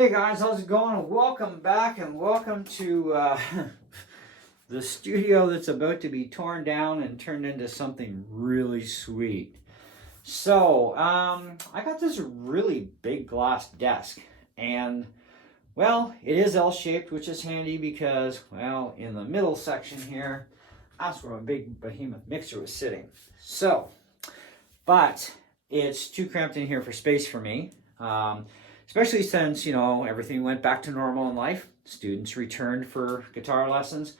Hey guys, how's it going? Welcome back and welcome to the studio that's about to be torn down and turned into something really sweet. So, I got this really big glass desk and well, it is L-shaped, which is handy because, well, in the middle section here, that's where a big behemoth mixer was sitting. So, but it's too cramped in here for space for me. Especially since, everything went back to normal in life. Students returned for guitar lessons.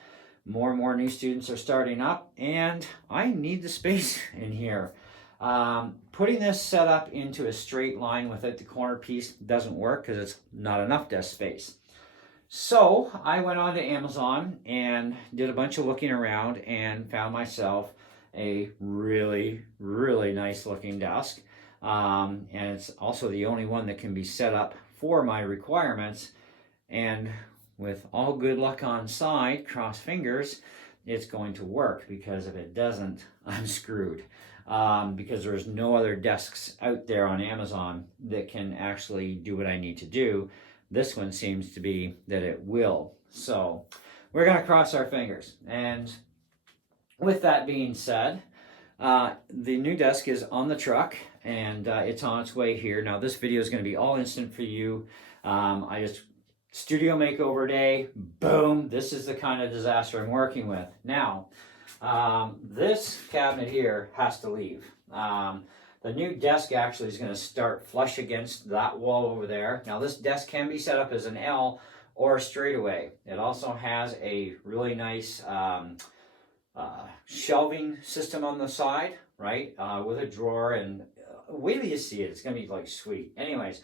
More and more new students are starting up, and I need the space in here. Putting this setup into a straight line without the corner piece doesn't work because it's not enough desk space. So I went on to Amazon and did a bunch of looking around and found myself a really, really nice looking desk. And it's also the only one that can be set up for my requirements. And with all good luck on side, cross fingers, it's going to work, because if it doesn't, I'm screwed. Because there's no other desks out there on Amazon that can actually do what I need to do. This one seems to be that it will. So we're going to cross our fingers. And with that being said, the new desk is on the truck, and it's on its way here. Now this video is going to be all instant for you. I just studio makeover day, boom, this is the kind of disaster I'm working with. Now, this cabinet here has to leave. The new desk actually is going to start flush against that wall over there. Now this desk can be set up as an L or straightaway. It also has a really nice shelving system on the side, right? With a drawer, and wait till you see it. It's going to be like sweet. Anyways,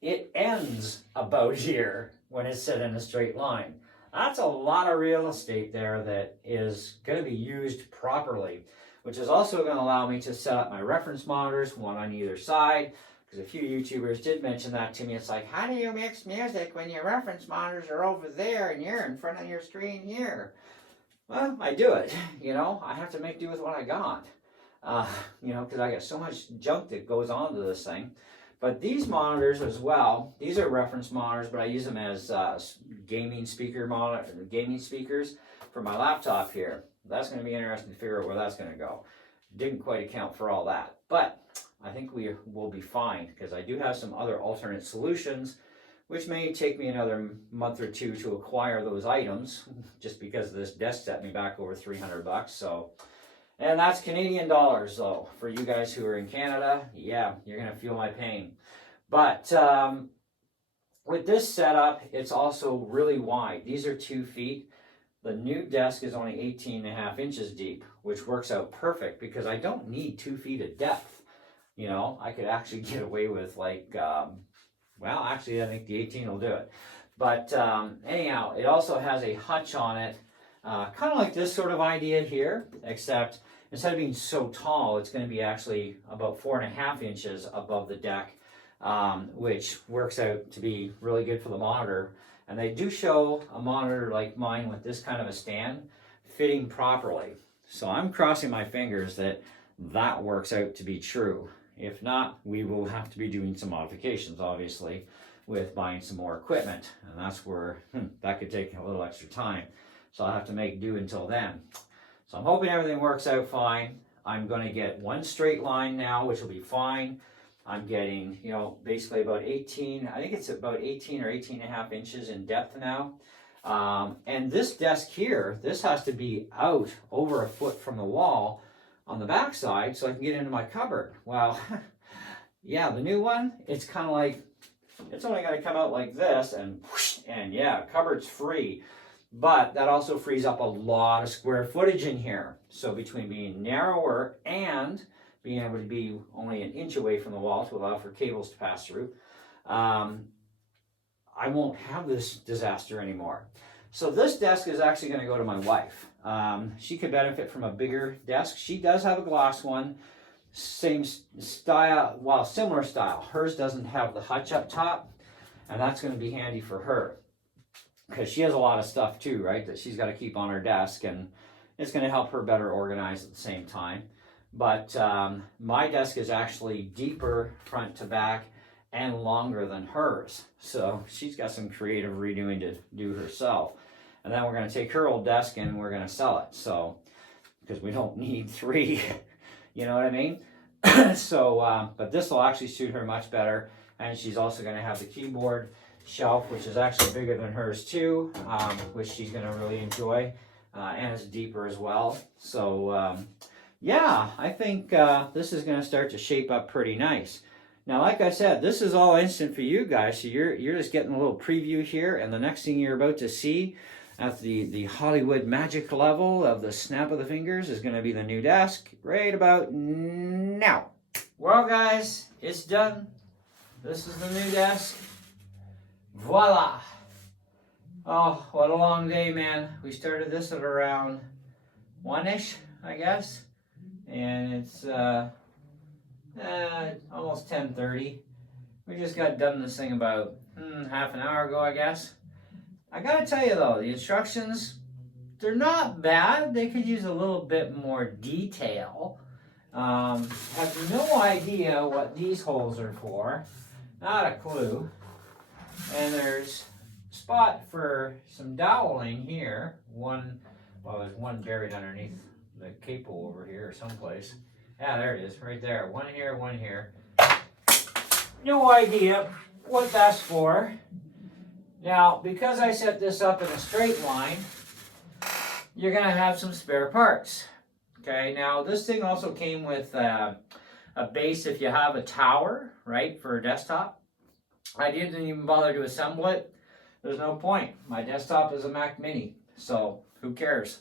it ends about here when it's set in a straight line. That's a lot of real estate there that is going to be used properly, which is also going to allow me to set up my reference monitors, one on either side, because a few YouTubers did mention that to me. It's like, how do you mix music when your reference monitors are over there and you're in front of your screen here? Well, I do it, I have to make do with what I got, because I got so much junk that goes onto this thing. But these monitors as well, these are reference monitors, but I use them as gaming speakers for my laptop here. That's going to be interesting to figure out where that's going to go. Didn't quite account for all that, but I think we will be fine, because I do have some other alternate solutions, which may take me another month or two to acquire those items, just because this desk set me back over $300. So, and that's Canadian dollars, though. For you guys who are in Canada, yeah, you're gonna feel my pain. But with this setup, it's also really wide. These are 2 feet. The new desk is only 18.5 inches deep, which works out perfect because I don't need 2 feet of depth. I could actually get away with like, well, actually, I think the 18 will do it. But anyhow, it also has a hutch on it, kind of like this sort of idea here, except instead of being so tall, it's going to be actually about 4.5 inches above the deck, which works out to be really good for the monitor. And they do show a monitor like mine with this kind of a stand fitting properly. So I'm crossing my fingers that that works out to be true. If not, we will have to be doing some modifications, obviously, with buying some more equipment. And that's where that could take a little extra time. So I'll have to make do until then. So I'm hoping everything works out fine. I'm going to get one straight line now, which will be fine. I'm getting, basically about 18, I think it's about 18 or 18.5 inches in depth now. And this desk here, this has to be out over a foot from the wall on the back side so I can get into my cupboard. Well, yeah, the new one, it's kind of like, it's only going to come out like this, and whoosh, and yeah, cupboard's free. But that also frees up a lot of square footage in here. So between being narrower and being able to be only an inch away from the wall to allow for cables to pass through, I won't have this disaster anymore. So this desk is actually going to go to my wife. She could benefit from a bigger desk. She does have a glass one, same style, well, similar style. Hers doesn't have the hutch up top, and that's going to be handy for her because she has a lot of stuff too, right, that she's got to keep on her desk, and it's going to help her better organize at the same time. But my desk is actually deeper front to back and longer than hers. So she's got some creative redoing to do herself. And then we're going to take her old desk and we're going to sell it. So, because we don't need three, you know what I mean? So, but this will actually suit her much better. And she's also going to have the keyboard shelf, which is actually bigger than hers too, which she's going to really enjoy. And it's deeper as well. So, yeah, I think this is going to start to shape up pretty nice. Now, like I said, this is all instant for you guys. So you're just getting a little preview here. And the next thing you're about to see at the Hollywood magic level of the snap of the fingers is going to be the new desk right about now. Well, guys, it's done. This is the new desk. Voila. Oh, what a long day, man. We started this at around 1-ish, I guess. And it's almost 10:30. We just got done this thing about half an hour ago, I guess. I gotta tell you though, the instructions, they're not bad. They could use a little bit more detail. Have no idea what these holes are for. Not a clue. And there's a spot for some doweling here. There's one buried underneath the capo over here or someplace. Yeah, there it is, right there. One here, one here. No idea what that's for. Now, because I set this up in a straight line, you're going to have some spare parts. Okay, now this thing also came with a base if you have a tower, right, for a desktop. I didn't even bother to assemble it. There's no point. My desktop is a Mac Mini, so who cares?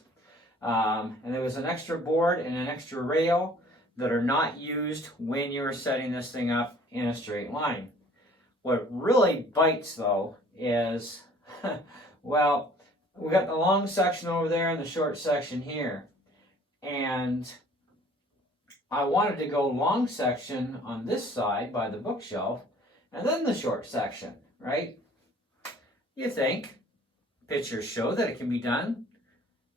And there was an extra board and an extra rail that are not used when you're setting this thing up in a straight line. What really bites though is, well, we got the long section over there and the short section here. And I wanted to go long section on this side by the bookshelf and then the short section, right? You think pictures show that it can be done,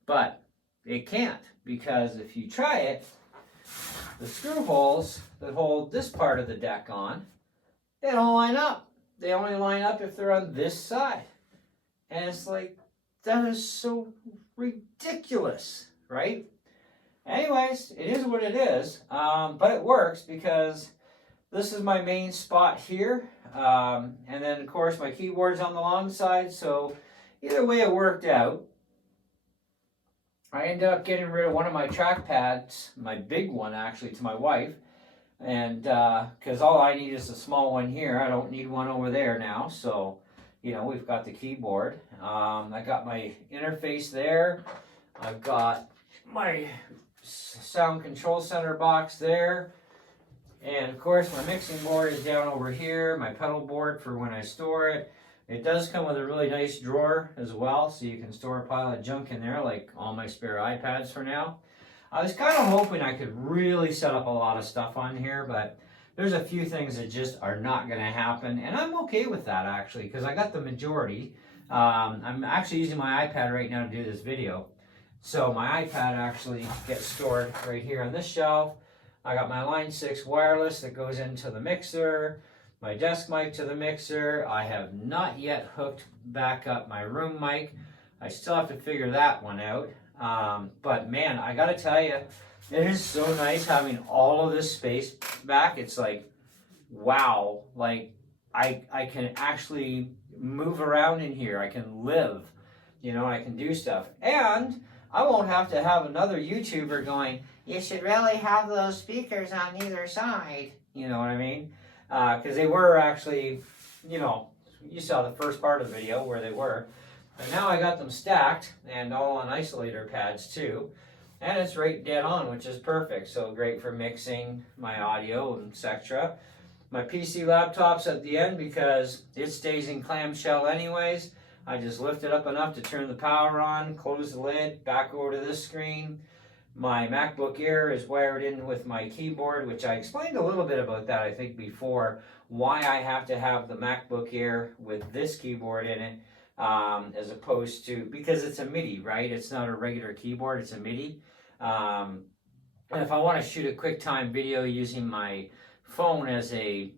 but it can't, because if you try it, the screw holes that hold this part of the deck on, they don't line up. They only line up if they're on this side. And it's like, that is so ridiculous, right? Anyways, it is what it is, but it works because this is my main spot here. And then, of course, my keyboard's on the long side, so either way it worked out. I ended up getting rid of one of my trackpads, my big one actually, to my wife. And because all I need is a small one here. I don't need one over there now. So, you know, we've got the keyboard. I got my interface there. I've got my sound control center box there. And of course, my mixing board is down over here. My pedal board for when I store it. It does come with a really nice drawer as well, so you can store a pile of junk in there, like all my spare iPads for now. I was kind of hoping I could really set up a lot of stuff on here, but there's a few things that just are not going to happen, and I'm okay with that actually, because I got the majority. I'm actually using my iPad right now to do this video. So my iPad actually gets stored right here on this shelf. I got my Line 6 wireless that goes into the mixer, my desk mic to the mixer. I have not yet hooked back up my room mic. I still have to figure that one out. But man, I gotta tell you, it is so nice having all of this space back. It's like, wow, like I can actually move around in here. I can live, you know, I can do stuff. And I won't have to have another YouTuber going, you should really have those speakers on either side. You know what I mean? Because they were actually, you know, you saw the first part of the video where they were. But now I got them stacked and all on isolator pads too. And it's right dead on, which is perfect. So great for mixing my audio and etc. My PC laptop's at the end because it stays in clamshell anyways. I just lift it up enough to turn the power on, close the lid, back over to this screen. My MacBook Air is wired in with my keyboard, which I explained a little bit about that, I think, before, why I have to have the MacBook Air with this keyboard in it, as opposed to, because it's a MIDI, right? It's not a regular keyboard, it's a MIDI. And if I want to shoot a QuickTime video using my phone as a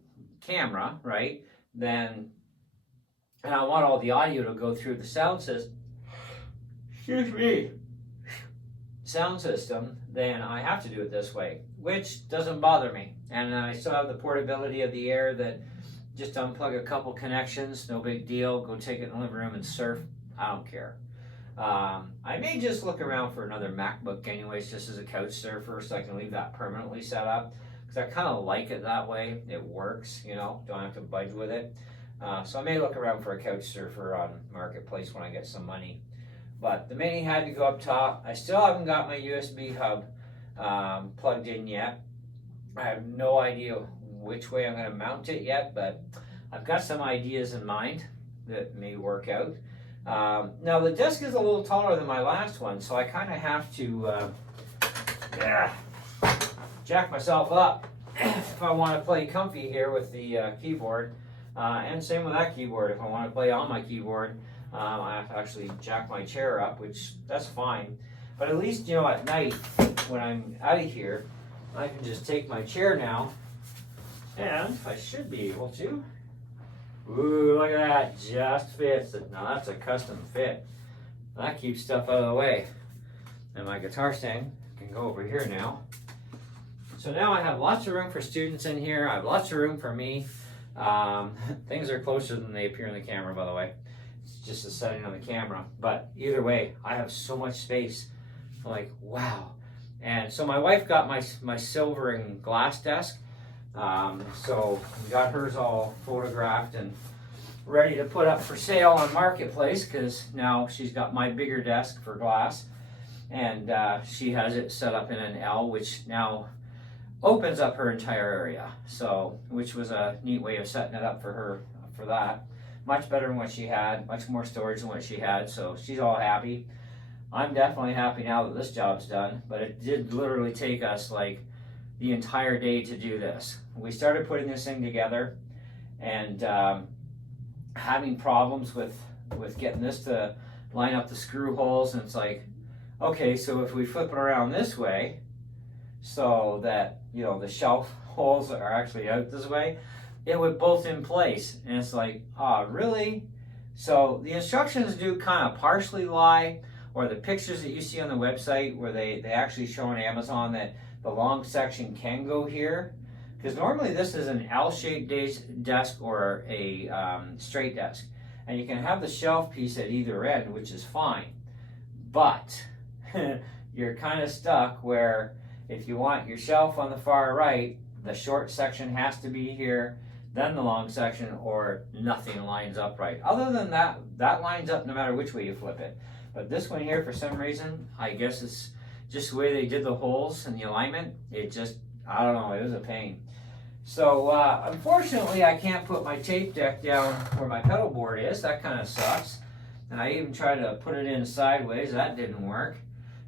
camera, right, then, and I want all the audio to go through the sound system, excuse me, sound system, then I have to do it this way, which doesn't bother me. And I still have the portability of the Air that just unplug a couple connections, no big deal, go take it in the living room and surf, I don't care. I may just look around for another MacBook anyways, just as a couch surfer, so I can leave that permanently set up, because I kind of like it that way. It works, you know, don't have to budge with it. So I may look around for a couch surfer on Marketplace when I get some money. But the mini had to go up top. I still haven't got my USB hub plugged in yet. I have no idea which way I'm going to mount it yet, but I've got some ideas in mind that may work out. Now the desk is a little taller than my last one, so I kind of have to jack myself up if I want to play comfy here with the keyboard. And same with that keyboard. If I want to play on my keyboard, I have to actually jack my chair up, which that's fine. But at least, you know, at night when I'm out of here, I can just take my chair now, and I should be able to. Ooh, look at that, just fits. Now that's a custom fit. That keeps stuff out of the way. And my guitar stand can go over here now. So now I have lots of room for students in here. I have lots of room for me. Things are closer than they appear in the camera, by the way. It's just a setting on the camera. But either way, I have so much space. I'm like, wow. And so my wife got my silver and glass desk. So we got hers all photographed and ready to put up for sale on Marketplace, because now she's got my bigger desk for glass, and she has it set up in an L, which now opens up her entire area. So, which was a neat way of setting it up for her for that. Much better than what she had, much more storage than what she had, so she's all happy. I'm definitely happy now that this job's done, but it did literally take us like the entire day to do this. We started putting this thing together and having problems with getting this to line up the screw holes, and it's like, okay, so if we flip it around this way so that, you know, the shelf holes are actually out this way, it would bolt in place. And it's like, oh, really? So the instructions do kind of partially lie, or the pictures that you see on the website where they actually show on Amazon that the long section can go here, because normally this is an L-shaped desk or a straight desk, and you can have the shelf piece at either end, which is fine, but you're kind of stuck where if you want your shelf on the far right, the short section has to be here, then the long section, or nothing lines up right. Other than that, that lines up no matter which way you flip it. But this one here, for some reason, I guess it's just the way they did the holes and the alignment. It just, I don't know, it was a pain. So unfortunately, I can't put my tape deck down where my pedal board is. That kind of sucks. And I even tried to put it in sideways. That didn't work.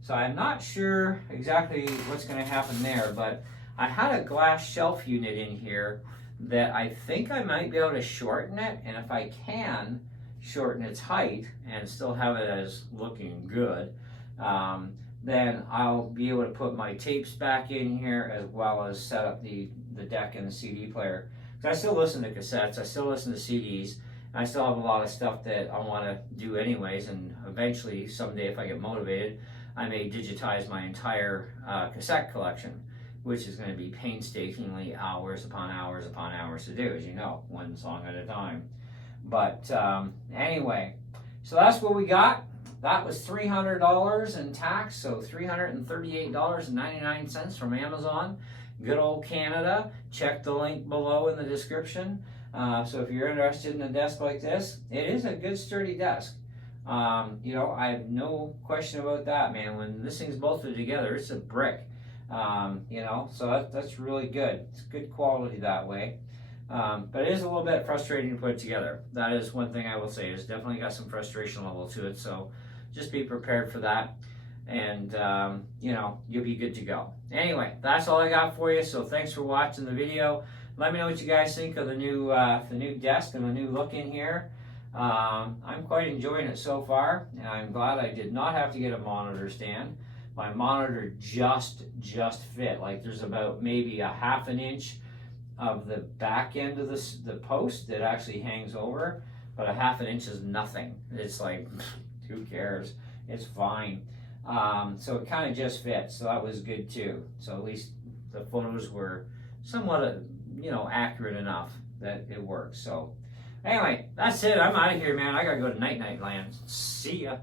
So I'm not sure exactly what's going to happen there, but I had a glass shelf unit in here that I think I might be able to shorten it, and if I can shorten its height and still have it as looking good, then I'll be able to put my tapes back in here, as well as set up the deck and the CD player. Because I still listen to cassettes, I still listen to CDs, and I still have a lot of stuff that I want to do anyways, and eventually, someday if I get motivated, I may digitize my entire cassette collection, which is going to be painstakingly hours upon hours upon hours to do, as you know, one song at a time. But anyway, so that's what we got. That was $300 in tax, so $338.99 from Amazon. Good old Canada. Check the link below in the description. So if you're interested in a desk like this, it is a good sturdy desk. You know, I have no question about that, man. When this thing's bolted together, it's a brick. You know, so that's really good. It's good quality that way. But it is a little bit frustrating to put it together. That is one thing I will say. It's definitely got some frustration level to it. So just be prepared for that. And, you know, you'll be good to go. Anyway, that's all I got for you. So thanks for watching the video. Let me know what you guys think of the new desk and the new look in here. I'm quite enjoying it so far, and I'm glad I did not have to get a monitor stand. My monitor just fit. Like, there's about maybe a half an inch of the back end of the post that actually hangs over, but a half an inch is nothing. It's like, who cares? It's fine. So it kind of just fits, so that was good too. So at least the photos were somewhat, accurate enough that it works. So anyway, that's it. I'm out of here, man. I gotta go to night land. See ya.